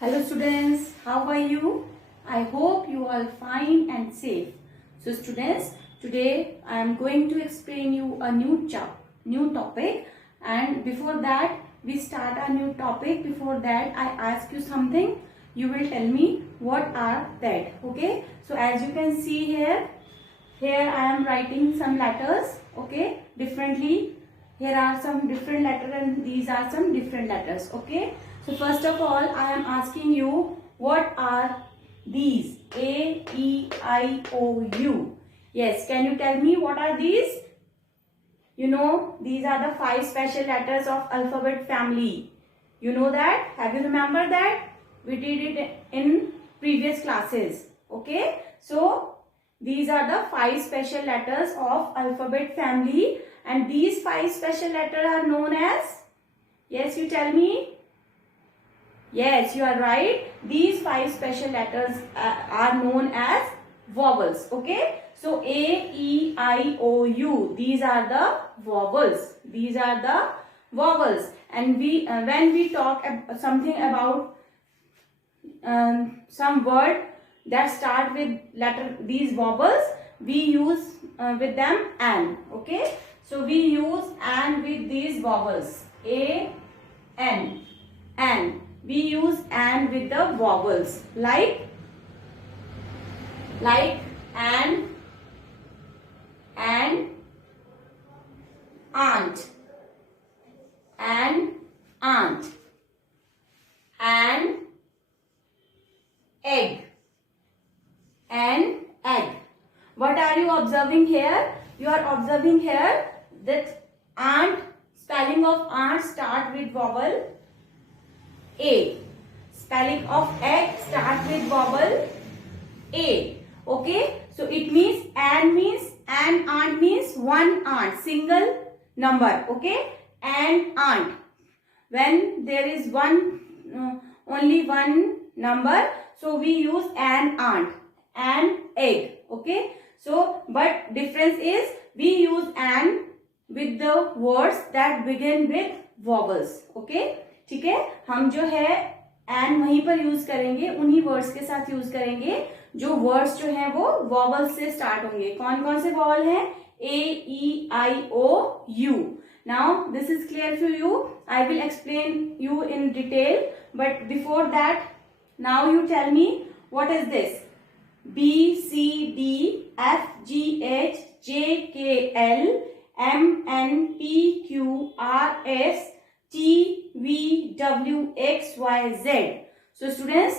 Hello students, how are you? I hope you are fine and safe. So students, today I am going to explain you a new topic, and before that we start a new topic. Before that I ask you something. You will tell me what are that. Okay? So as you can see here I am writing some letters. Okay? Differently. Here are some different letters and these are some different letters. Okay? So first of all, I am asking you, what are these? A, E, I, O, U. Yes, can you tell me what are these? You know, these are the 5 special letters of alphabet family. You know that? Have you remembered that? We did it in previous classes. Okay? So, these are the 5 special letters of alphabet family, and these 5 special letters are known as? Yes, you tell me. Yes, you are right. These 5 special letters are known as vowels. Okay. So A, E, I, O, U. These are the vowels. These are the vowels. And we when we talk something about some word that start with letter these vowels, we use with them an. Okay. So we use an with these vowels. A, N, N. We use and with the vowels like and aunt and aunt and egg and egg. What are you observing here? You are observing here that aunt, spelling of aunt start with vowel A. Spelling of egg start with vowel A. Okay. So it means and aunt means one aunt, single number. Okay. And aunt. When there is only one number, so we use an aunt. And egg. Okay. So but difference is we use an with the words that begin with vowels. Okay. ठीक है, हम जो है N वहीं पर use करेंगे, उन्हीं words के साथ यूज करेंगे जो वर्ड्स जो हैं वो वॉवल से स्टार्ट होंगे. कौन कौन से वॉवल हैं? A, E, I, O, U. Now this is clear for you. I will explain you in detail, but before that now you tell me what is this. B, C, D, F, G, H, J, K, L, M, N, P, Q, R, S, T, V, W, X, Y, Z. So students,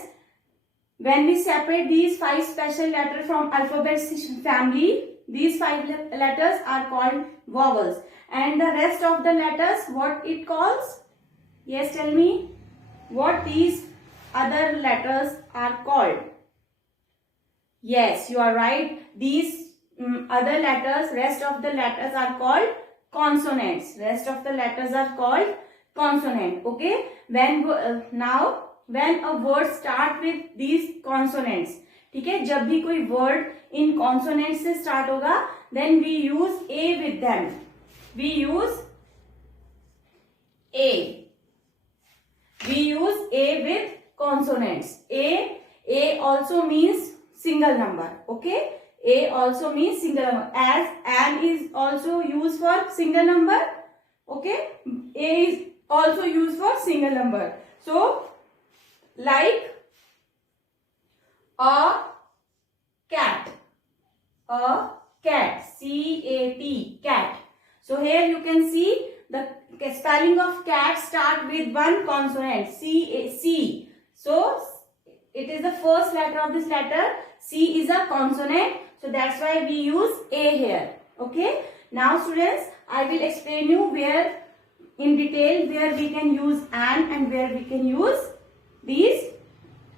when we separate these 5 special letters from alphabet family, these 5 letters are called vowels. And the rest of the letters, what it calls? Yes, tell me. What these other letters are called? Yes, you are right. These other letters, rest of the letters are called consonants. Rest of the letters are called consonant. Okay. Now when a word start with these consonants, ठीक है, जब भी कोई word इन consonants से start होगा, then we use a with them. We use a. We use a with consonants. A also means single number. Okay. A also means single number, as and is also used for single number. Okay. A is also used for single number. So like a cat, C-A-T, cat. So here you can see the spelling of cat start with one consonant, C. So it is the first letter of this letter. C is a consonant, so that's why we use A here. Okay. Now students, I will explain you where in detail where we can use an and where we can use these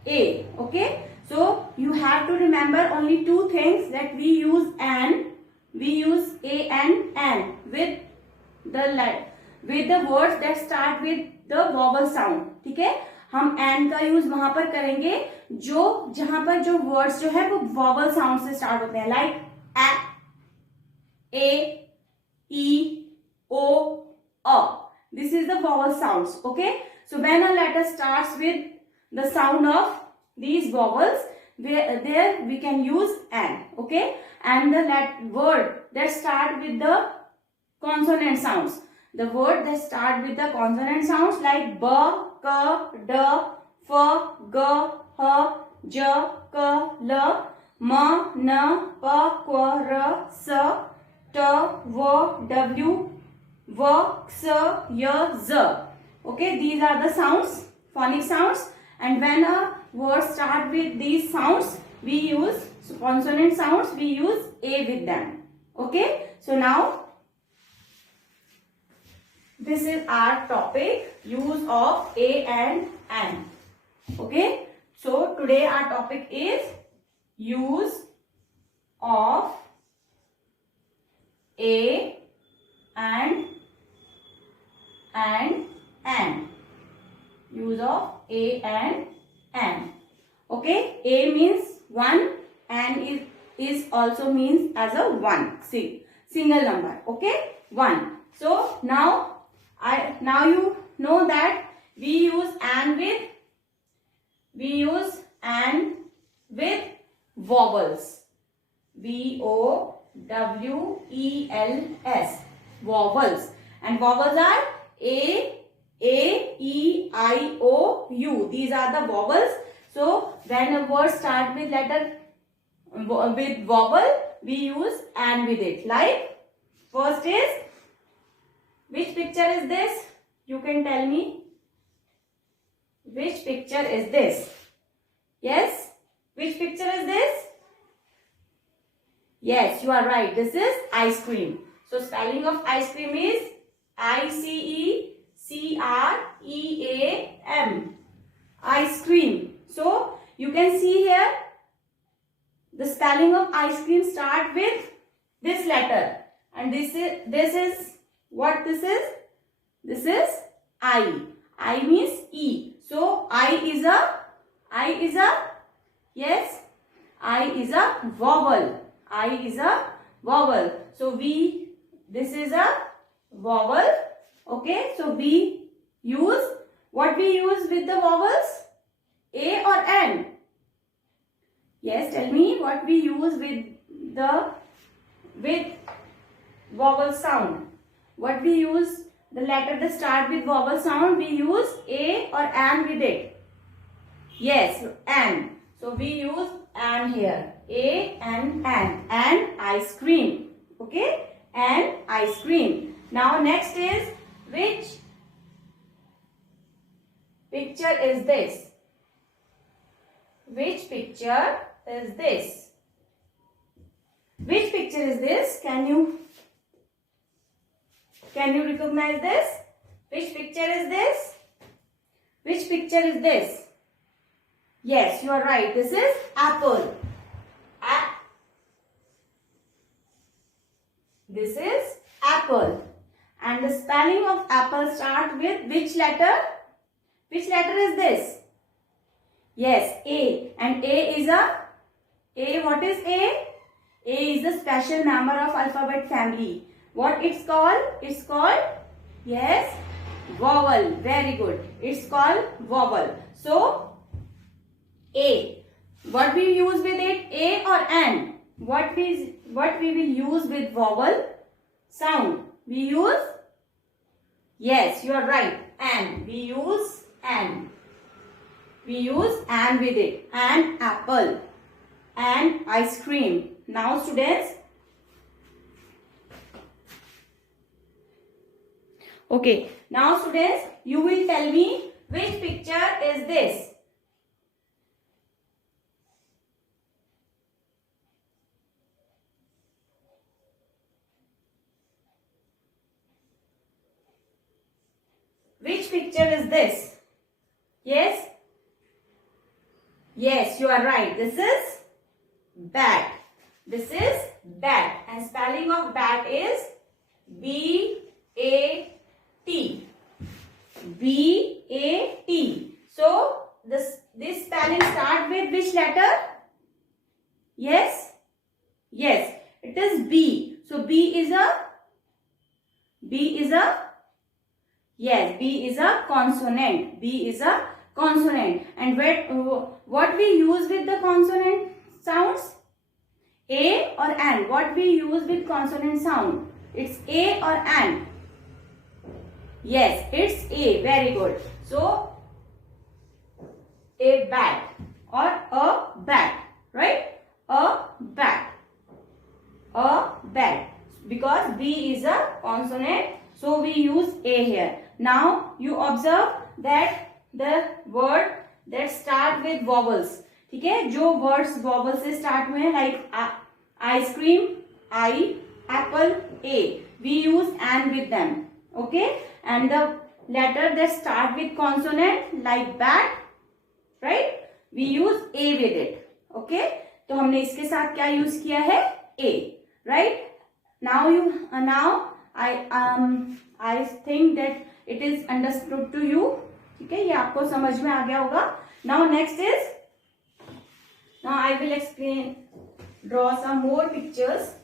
A. Okay. So you have to remember only 2 things, that we use an, we use a and an with the words that start with the vowel sound. ठीक है, हम N का use वहां पर करेंगे जहां पर जो वर्ड्स जो है वो वॉवल साउंड से स्टार्ट होते हैं, लाइक ए, ई, ओ, अ. This is the vowel sounds. Okay. So when a letter starts with the sound of these vowels, there we can use an. Okay, and the word that start with the consonant sounds. The word that start with the consonant sounds like b, k, d, f, g, h, j, k, l, m, n, p, q, r, s, t, v, w, v, x, y, z. Okay, these are the sounds, phonic sounds, and when a word start with these sounds, we use consonant sounds, we use a with them. Okay, so now this is our topic, use of a and an. Okay, so today our topic is use of a and an. Use of a and an. Okay, a means one, and is also means as a one, single number. Okay, one. So now you know that we use an with vowels. V-O-W-E-L-S, vowels, and vowels are A, E, I, O, U. These are the vowels. So when a word starts with with vowel, we use and with it. Like first is, which picture is this? You can tell me. Which picture is this? Yes? Which picture is this? Yes, you are right. This is ice cream. So spelling of ice cream is I-C-E-C-R-E-A-M. Ice cream. So you can see here the spelling of ice cream start with this letter, and this is what this is? This is I. I means E. So I is a yes, I is a vowel. I is a vowel. So this is a vowel. Okay, so we use, what we use with the vowels? A or N? Yes, tell me what we use with vowel sound. What we use, the letter that start with vowel sound, we use A or N with it. Yes, N. So we use N here. A and N. And ice cream. Okay? And ice cream. Now next is, which picture is this? Which picture is this? Which picture is this? Can you recognize this? Which picture is this? Which picture is this? Yes, you are right. This is apple. This is apple. And the spelling of apple start with which letter? Which letter is this? Yes, A. And A is what is A? A is a special member of alphabet family. What it's called? It's called, yes, vowel. Very good. It's called vowel. So, A. What we use with it? A or N? What we will use with vowel sound? We use, yes, you are right, N. We use N. We use N with it. And apple. And ice cream. Now students, okay, now students, you will tell me which picture is this? Which picture is this? Yes? Yes, you are right. This is bat. This is bat. And spelling of bat is B-A-T. B-A-T. So, this spelling start with which letter? Yes? Yes. It is B. So, B is a yes, B is a consonant. B is a consonant. consonant. And what we use with the consonant sounds? A or an? What we use with consonant sound? It's A or an? Yes, it's A. Very good. So, a bat or a bat, right? A bat. A bat. Because B is a consonant, so we use A here. Now, you observe that the word that start with vowels, ठीक है, जो words vowel से start हुए हैं, like ice cream, I, apple, A, we use an with them, okay? And the letter that start with consonant like bat, right? We use A with it, okay? तो हमने इसके साथ क्या use किया है? A, right? Now I think that it is understood to you. ठीक है, ये आपको समझ में आ गया होगा. Now next is, now I will explain, draw some more pictures.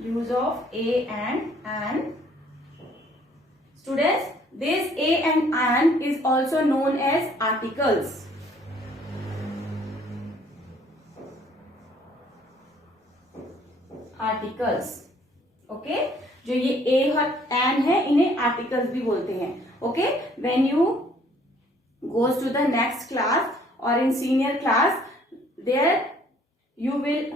Use of a and an. Students, this a and an is also known as articles. Articles, okay? जो ये a और an है, इन्हें articles भी बोलते हैं, okay? When you goes to the next class or in senior class, there you will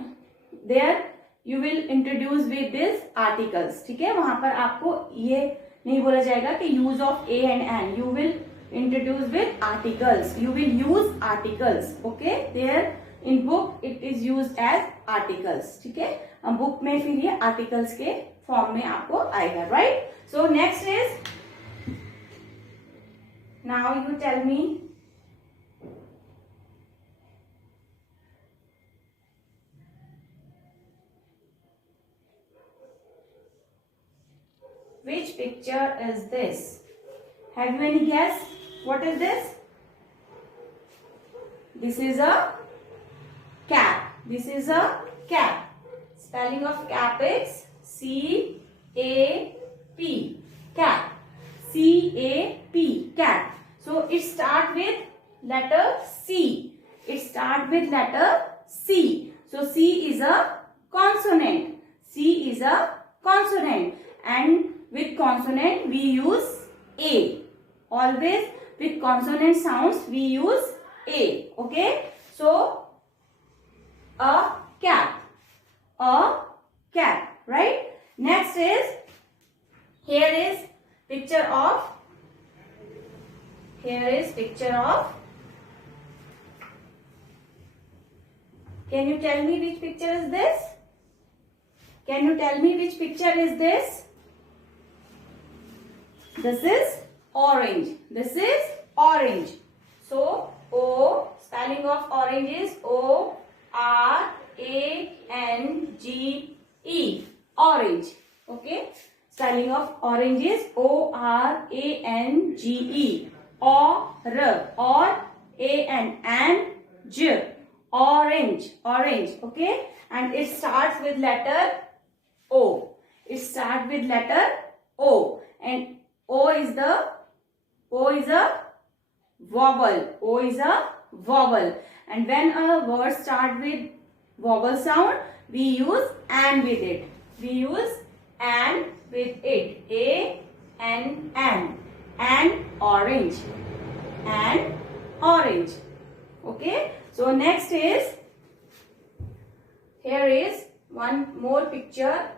introduce with this articles, ठीक है? वहां पर आपको ये नहीं बोला जाएगा कि use of a and an. You will introduce with articles. You will use articles, okay? There in book it is used as articles, ठीक है? बुक में फिर ये आर्टिकल्स के फॉर्म में आपको आएगा, right? So next is, now you tell me, which picture is this? Have you any guess? What is this? This is a cap. This is a cap. Spelling of cap is C-A-P, cap. C-A-P, cap. So it start with letter C. It start with letter C. So C is a consonant. C is a consonant. And with consonant we use A. Always with consonant sounds we use A. Okay. So a cap. A cap, right? Next is, here is picture of, can you tell me which picture is this? Can you tell me which picture is this? This is orange. This is orange. So, O, spelling of orange is O-R-A-N-G-E, orange. Okay. Spelling of orange is O-R-A-N-G-E. Or, A-N, and J. Orange. Orange. Okay. And it starts with letter O. It starts with letter O. And O is a vowel. O is a vowel. And when a word starts with vowel sound, we use an with it. We use an with it. A-N, an. And orange. And orange. Okay. So next is, here is one more picture.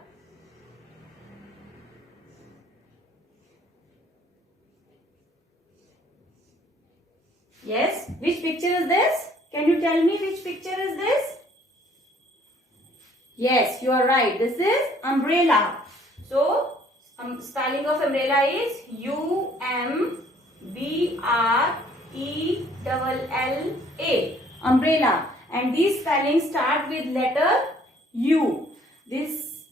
Yes. Which picture is this? Can you tell me which picture is this? Yes, you are right. This is umbrella. So, spelling of umbrella is U-M-B-R-E-L-L-A. Umbrella. And these spellings start with letter U. This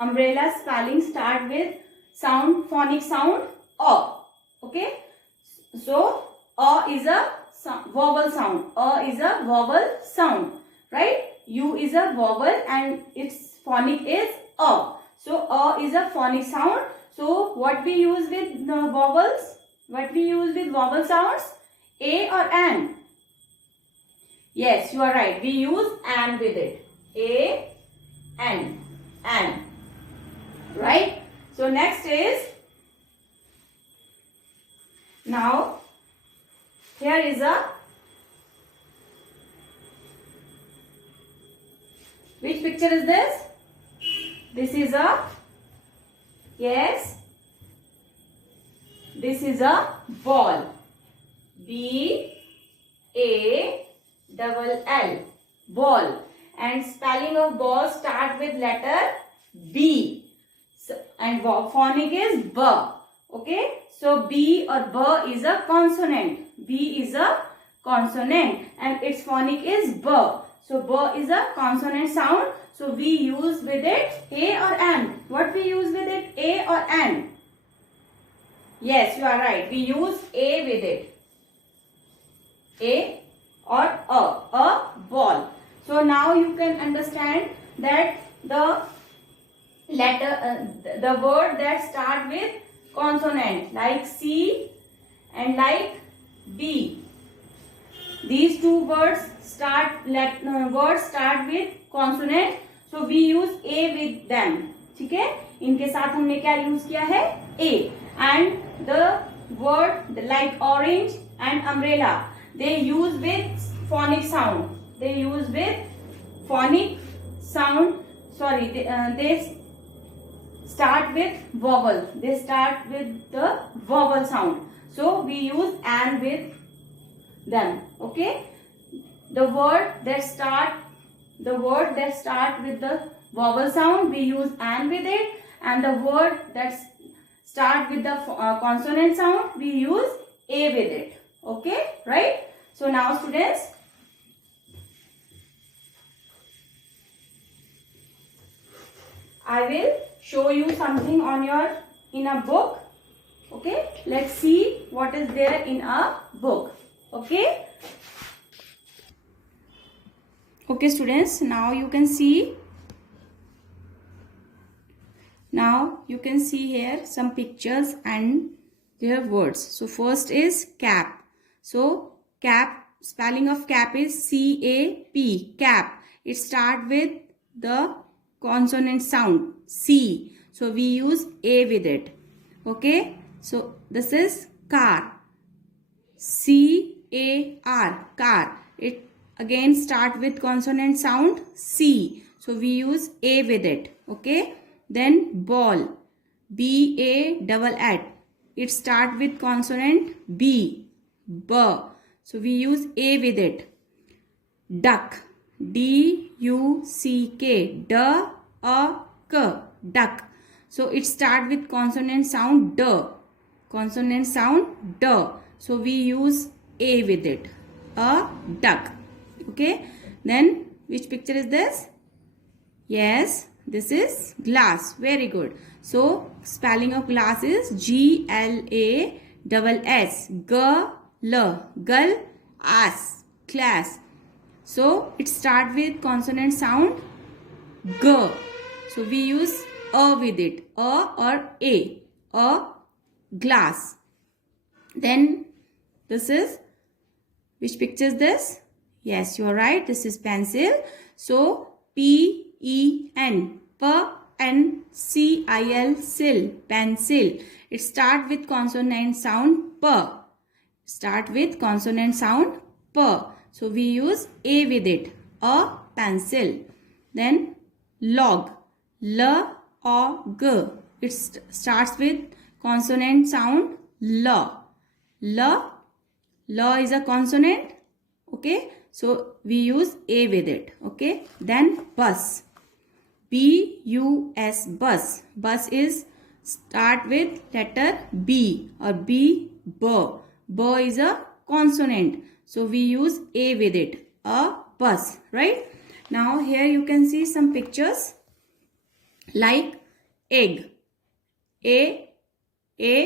umbrella spelling start with phonic sound O. Okay. So, A is a vowel sound. A is a vowel sound. Right? U is a vowel and its phonic is A. So, A is a phonic sound. So what we use with vowels? What we use with vowel sounds? A or an? Yes, you are right. We use an with it. A, N, an. Right? So next is, now here is a, which picture is this? This is a, yes, this is a ball. B-A-double-L, ball. And spelling of ball start with letter B. So, and phonic is B. Okay. So B or B is a consonant. B is a consonant and its phonic is B. So B is a consonant sound. So we use with it A or N. What we use with it? A or N? Yes, you are right. We use A with it. A or a ball. So now you can understand that the letter, the word that start with consonant like C and like B. These two words start with consonant. So we use A with them. ठीक है? इनके साथ हमने क्या use किया है? A. And the word like orange and umbrella, they use with phonic sound. They use with phonic sound. Sorry, they start with vowel. They start with the vowel sound. So we use an with them. Okay. The word that start with the vowel sound, we use an with it, and the word that start with the consonant sound, we use A with it. Okay, right? So now students, I will show you something in a book. Okay, let's see what is there in a book. Okay. Okay students, now you can see here some pictures and their words. So first is cap. So cap, spelling of cap is C-A-P, cap. It starts with the consonant sound C. So we use A with it. Okay. So this is car. C-A-R, car. It again start with consonant sound C. So we use A with it. Okay. Then ball. B-A-double-L. It start with consonant B. B. So we use A with it. Duck. D-U-C-K. D-A-K. Duck. So it start with consonant sound D. Consonant sound D. So we use A with it. A duck. Okay. Then which picture is this? Yes, this is glass. Very good. So spelling of glass is G-L-A-S-S. G-L. Gull. As. Glass. So it start with consonant sound G. So we use A with it. A or A. A glass. Then this is, which picture is this? Yes, you are right. This is pencil. So P-E-N. P-N-C-I-L. Sil. Pencil. It start with consonant sound P. Start with consonant sound P. So we use A with it. A pencil. Then log. L-O-G. It starts with consonant sound L. L. L is a consonant. Okay. So we use A with it. Okay. Then bus. B-U-S. Bus. Bus is start with letter B or B. B. B is a consonant. So we use A with it. A bus. Right. Now here you can see some pictures like egg. A. G.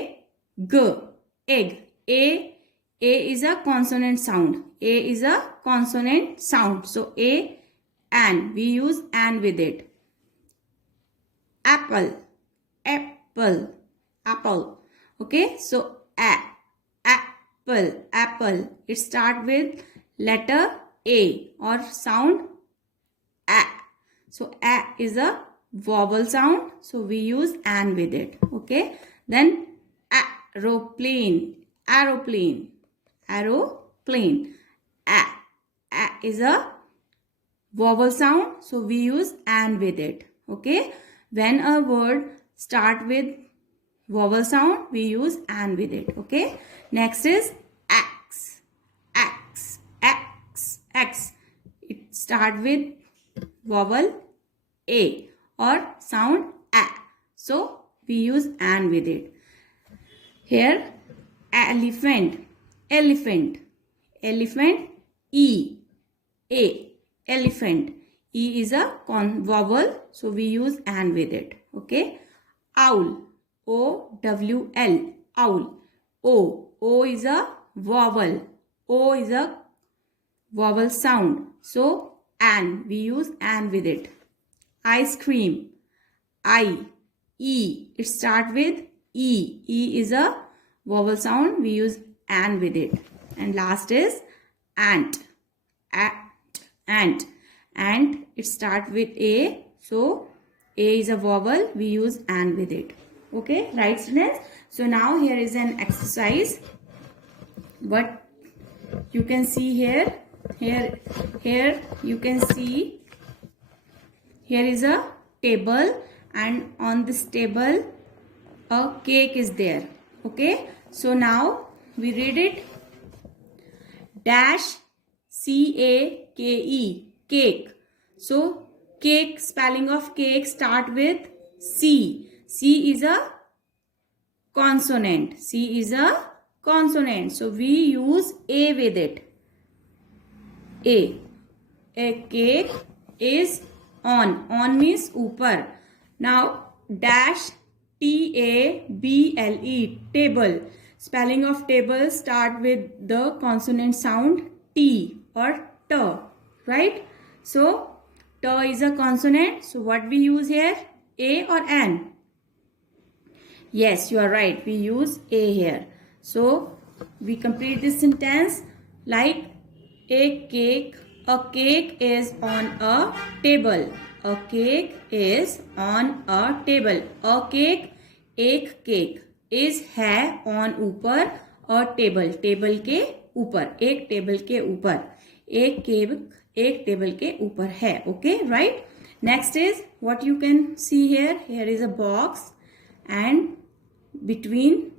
Egg. A is a consonant sound. A is a consonant sound. So A, an. We use an with it. Apple. Apple. apple. Okay, so apple. It start with letter A or sound a. So a is a vowel sound. So we use an with it. Okay. Then aeroplane. Aeroplane. A. A is a vowel sound. So we use an with it. Okay. When a word start with vowel sound, we use an with it. Okay. Next is X. It start with vowel A or sound A. So we use an with it. Here elephant. E. A. Elephant. E is a vowel, so we use an with it. Okay. Owl. O-W-L. Owl. O is a vowel. O is a vowel sound. So an, we use an with it. Ice cream. E. It start with E. E is a vowel sound. We use an with it. And last is ant. Ant. It start with A. So A is a vowel. We use an with it. Okay, right, students? So now here is an exercise. What you can see here. Here you can see. Here is a table, and on this table a cake is there. Okay, so now we read it. Dash C-A-K-E. Cake. So cake, spelling of cake start with C. C is a consonant. C is a consonant. So we use A with it. A. A cake is on. On means upar. Now dash T-A-B-L-E. Table. Spelling of table start with the consonant sound T or T. Right? So T is a consonant. So what we use here? A or N? Yes, you are right. We use A here. So we complete this sentence like a cake is on a table. A cake is on a table. A cake, एक cake is है on ऊपर और table के ऊपर, एक table के ऊपर, एक टेबल के ऊपर है. Okay, right? Next is what you can see here. Here is a box and between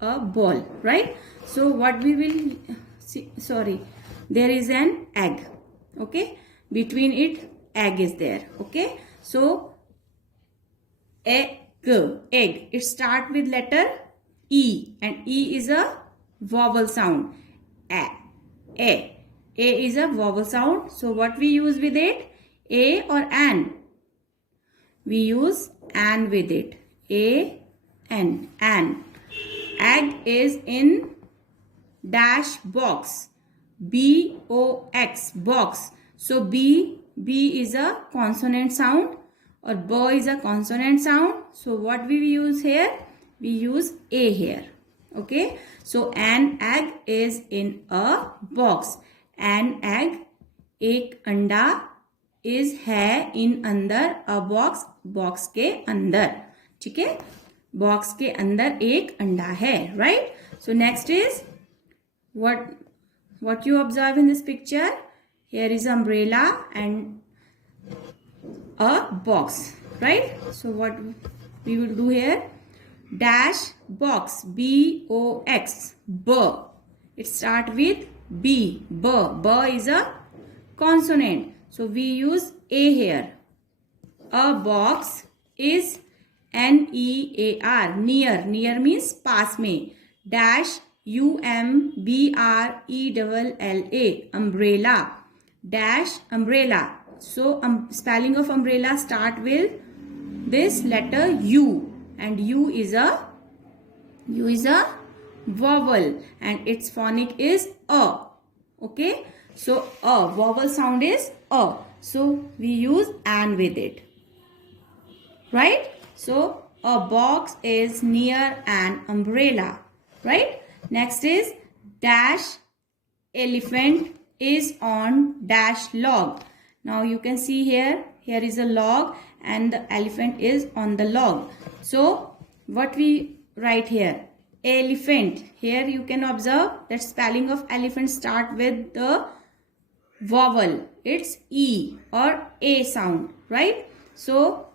a ball, right? So what we will see, there is an egg. Okay, between it egg is there. Okay, so egg, it start with letter E, and E is a vowel sound. A is a vowel sound. So what we use with it? A or an? We use an with it. A, an. Egg is in dash box. B-O-X, box. So B is a consonant sound or B is a consonant sound. So what we use here? We use A here. Okay. So an egg is in a box. An egg, एक अंडा is है in अंदर a box, box के अंदर. ठीक है, box के अंदर एक अंडा है. Right. So next is what you observe in this picture. Here is umbrella and a box, right? So what we will do here? Dash box, B-O-X, B. It start with B. B is a consonant. So we use A here. A box is N-E-A-R, near. Near means pass में. Dash U-M-B-R-E-L-L-A, umbrella. Dash umbrella. So spelling of umbrella start with this letter U, and U is a vowel and its phonic is A. Okay, so A, vowel sound is A. So we use an with it. Right? So a box is near an umbrella, right? Next is dash elephant is on dash log. Now you can see here is a log and the elephant is on the log. So what we write here? Elephant. Here you can observe that spelling of elephant start with the vowel. It's E or A sound, right? So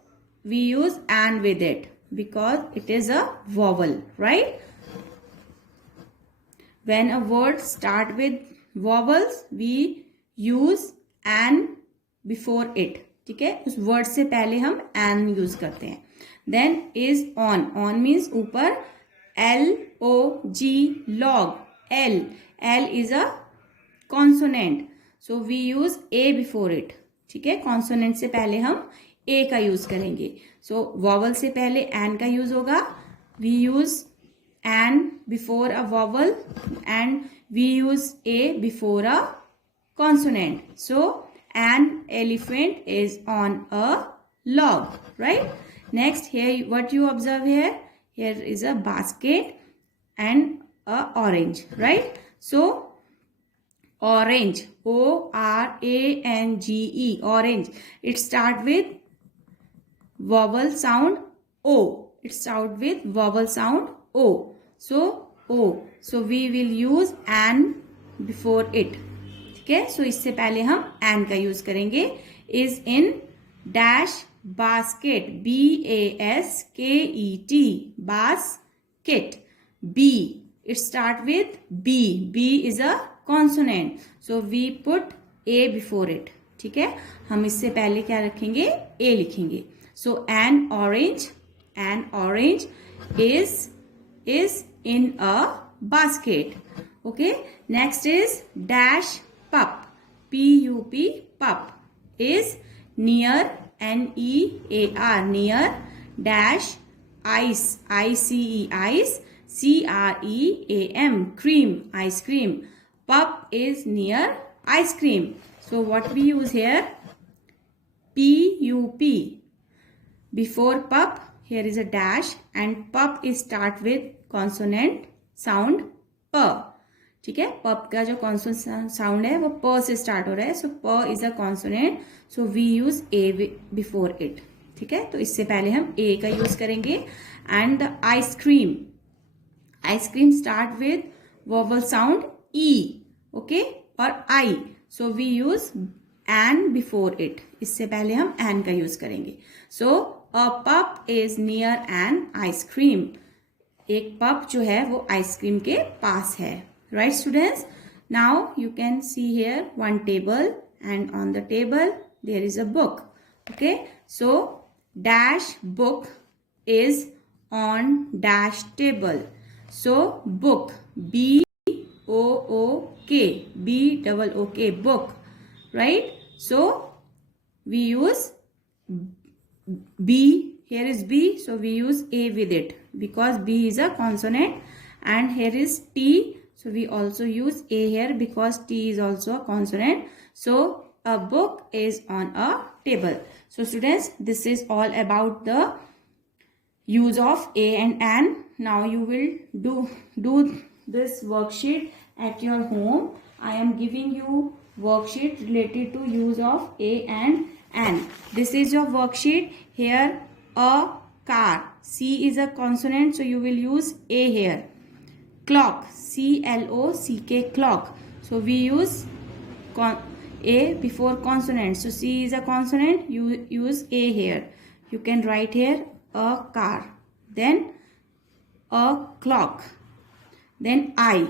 we use an with it because it is a vowel, right? When a word start with vowels, we use an before it. ठीक है, उस word से पहले हम an use करते हैं. Then is on. On means ऊपर. L-O-G, log. L is a consonant. So we use A before it. ठीक है, consonant से पहले हम A का use करेंगे. So vowel से पहले an का use होगा. We use an before a vowel and we use A before a consonant. So an elephant is on a log, right? Next, here what you observe here? Here is a basket and a orange, right? So orange, O-R-A-N-G-E, orange. It start with vowel sound O. It start with vowel sound O. So O. So we will use an before it. ठीक है, so इससे पहले हम an का use करेंगे. Is in dash basket, B-A-S-K-E-T, basket. B, it start with B. B is a consonant, so we put A before it. ठीक है, हम इससे पहले क्या रखेंगे? A लिखेंगे. So an orange is in a basket. Okay, next is dash pup, P-U-P, pup is near, N-E-A-R, near, dash ice, I-C-E, ice, C-R-E-A-M, cream, ice cream. Pup is near ice cream. So what we use here? P-U-P. Before pup, here is a dash and pup is start with consonant sound P. ठीक है, पप का जो consonant sound है वो प से start हो रहा है. सो प is a consonant, so we use a before it. ठीक है, तो इससे पहले हम ए का यूज करेंगे. And ice cream start with vowel sound E. Okay, और I, so we use an before it. इससे पहले हम एन का यूज करेंगे. सो अ पप इज नियर एन आइसक्रीम. एक पप जो है वो आइसक्रीम के पास है. Right, students? Now you can see here one table and on the table there is a book. Okay, so dash book is on dash table. So book, B-O-O-K, B-O-O-K, book, right? So we use B, here is B, so we use A with it because B is a consonant, and here is T. So we also use A here because T is also a consonant. So a book is on a table. So students, this is all about the use of A and an. Now you will do this worksheet at your home. I am giving you worksheet related to use of A and an. This is your worksheet. Here a car. C is a consonant, so you will use A here. Clock, C-L-O-C-K, clock. So we use A before consonant. So C is a consonant, you use A here. You can write here a car, then a clock, then I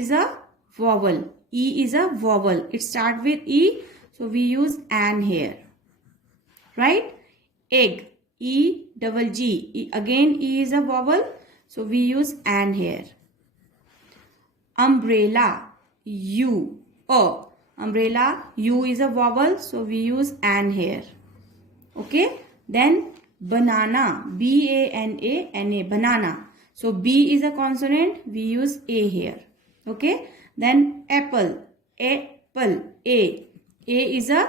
is a vowel, E is a vowel. It starts with E, so we use an here, right? Egg, E-double-G, again E is a vowel, so we use an here. Umbrella, U-O, umbrella, U is a vowel, so we use an here. Okay, then banana, B-A-N-A-N-A, banana, so B is a consonant, we use A here. Okay, then apple, apple, A is a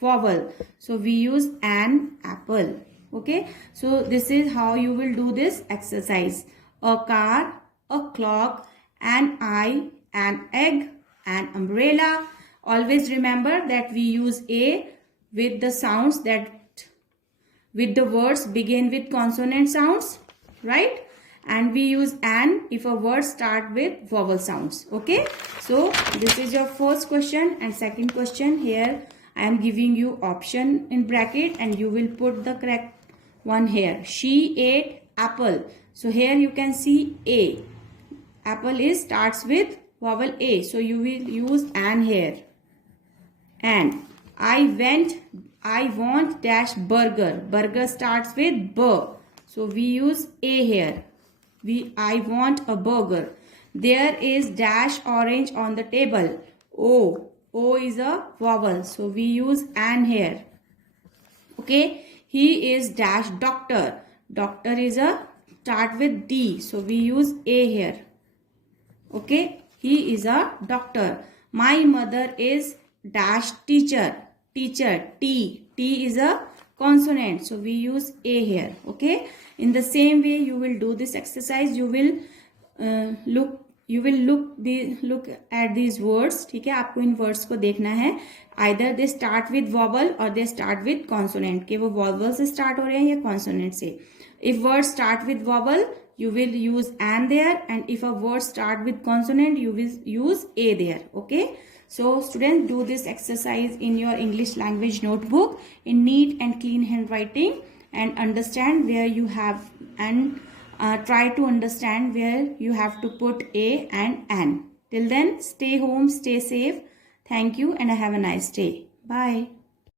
vowel, so we use an apple. Okay, so this is how you will do this exercise. A car, a clock, an eye, an egg, an umbrella. Always remember that we use A with the sounds that with the words begin with consonant sounds, right? And we use an if a word start with vowel sounds. Okay, so this is your first question, and second question here I am giving you option in bracket and you will put the correct one here. She ate apple. So here you can see A. Apple is starts with vowel A, so you will use an here. And I want dash burger. Burger starts with B, so we use A here. I want a burger. There is dash orange on the table. O is a vowel, so we use an here. Okay, he is dash doctor. Doctor is a start with D, so we use A here. Okay, he is a doctor. My mother is dash teacher. Teacher, T is a consonant, so we use A here. Okay, in the same way you will do this exercise. You will look at these words. ठीक है, आपको इन words को देखना है. Either they start with vowel or they start with consonant. कि वो vowel से start हो रहे हैं या consonant से. If words start with vowel, you will use an there, and if a word start with consonant, you will use A there. Okay, so students, do this exercise in your English language notebook in neat and clean handwriting, and understand where you have, and try to understand where you have to put A and an. Till then, stay home, stay safe. Thank you, and have a nice day. Bye.